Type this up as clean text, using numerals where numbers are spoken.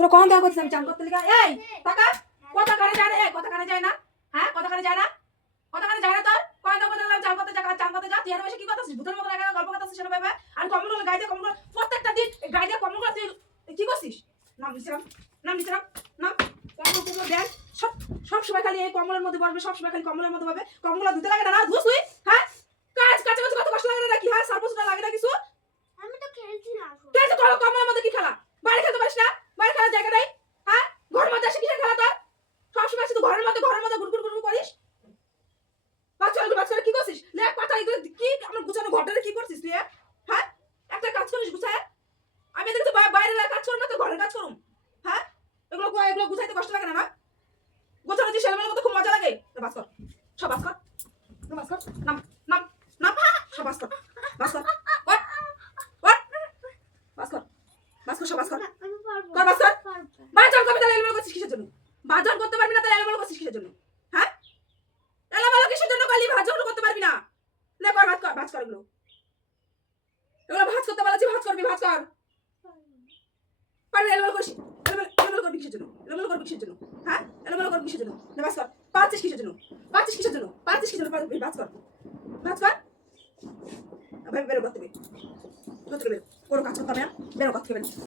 তোরা কখন দেখা করছিস আমি চান করতে লিগা? এই টাকা কথা কানে যায় না, এই কথা কানে যায় না, হ্যাঁ কথা কানে যায় না, কথা কানে যায় না তোর? কয় দাও কথা চান করতে যা, চান করতে যা, তুই আর বেশি কি করছিস? ভূতের মতো লাগা গল্প করছিস সেটা ভাবে। আর কমলগুলো গাইতে কমলগুলো প্রত্যেকটা দিন গাইতে কমলগুলো তুই কি করছিস? নাম নিছিলাম, নাম নিছিলাম, নাম কমল কমল দেন সব সব সময় খালি এই কমলের মধ্যে বসবে, সব সময় খালি কমলের মধ্যে হবে। কমলগুলো ধুতে লাগে না, ধুস তুই, হ্যাঁ? কাজ কাছে কাছে কত কষ্ট লাগে না কি? হ্যাঁ সার্ভিসটা লাগে না কিছু? আমি তো খেলছি না এখন। খেলতে কল কমলের মধ্যে কি খেলা? বাইরে খেলতে পারিস না? বাইরে খেলার জায়গা নাই, হ্যাঁ? ঘরের মধ্যে এসে কিসের খেলা তোর? সবসময় শুধু ঘরের মধ্যে গুড়গুড় গুড়গুড় করিস। বাচ্চা কি করছিস? লেখ পাতা এগুলো কি আমার গুছানো ঘরটারে কি করছিস তুই? হ্যাঁ একটা কাজ করিস গুছায়? আমি এদিকে তো বাইরে কাজ করুম না তো ঘরের কাজ করুম, হ্যাঁ? এগুলো গুছাইতে কষ্ট লাগে না না? গোছানো যে সেলমেলের মতো খুব মজা লাগে। বাস কর, সব বাস কর, বাস কর, নাম নাম নাম, সব বাস কর, বাস কর, ওঠ ওঠ, বাস কর, বাস কর, সব বাস কর, আমি পারবো কর বাস কর। পারবো। বাজার করবি তাহলে এলোমেলো করছিস কিসের জন্য? বাজার করতে পারবি না তাহলে এলোমেলো করছিস কিসের জন্য? হ্যাঁ এলোমেলো কিসের জন্য কালি ভাজা করতে পারবি না? লে কর ভাজ কর এগুলো ভাজ করতে বলেছি, ভাজ করবি, ভাজ কর। পারবি এলোমেলো করিস, এলোমেলো করবি কিসের জন্য? এলোমেলো করবি কিসের জন্য? হ্যাঁ এলোমেলো করবি কিসের জন্য? লে ভাজ কর। পাচ্ছিস কিসের জন্য? পাচ্ছিস কিসের জন্য? পাচ্ছিস কিসের জন্য? ভাজ কর, ভাজ কর। ভাই বেরো করতে বেরো, করতে বেরো, কোনো কাজ করতে হবে না, বেরো করতে বেরো।